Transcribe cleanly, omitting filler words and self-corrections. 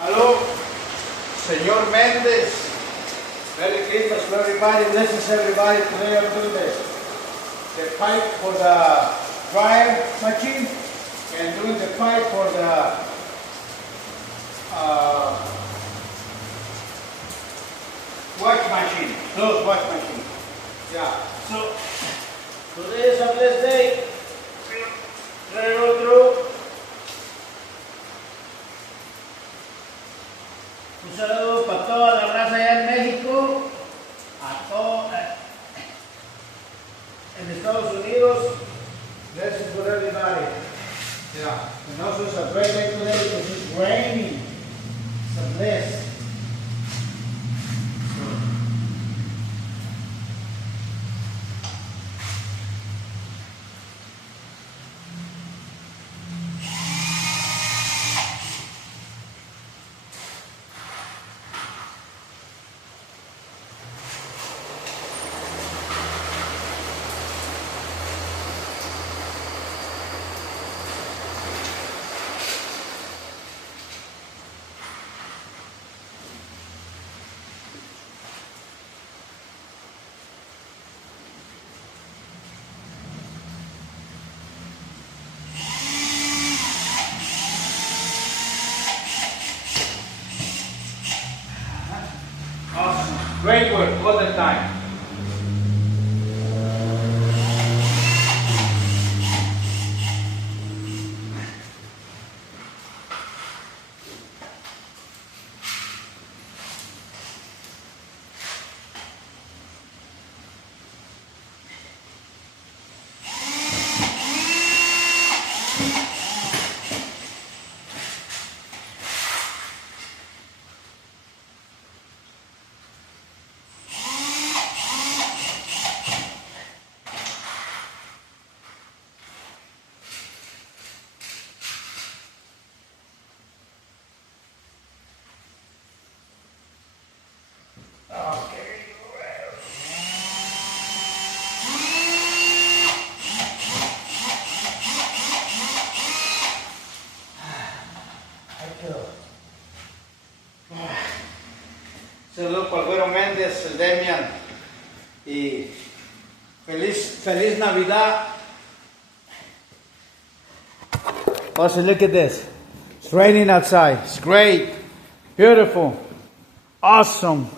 Hello, Señor Mendez. Merry Christmas to everybody. Blessings everybody. Today I'm doing the pipe for the dryer machine and doing the pipe for the wash machine, clothes wash machine. Yeah. So today is a blessed day. Let it go through. Un saludo para toda la raza allá en México, a todo en Estados Unidos. Blessings for everybody. Yeah. And also it's a great day today because it's raining. It's a bliss. Awesome. Great work all the time. Saludos para el güero Mendez, el Demian, y feliz Navidad. Also, look at this. It's raining outside. It's great, beautiful, awesome.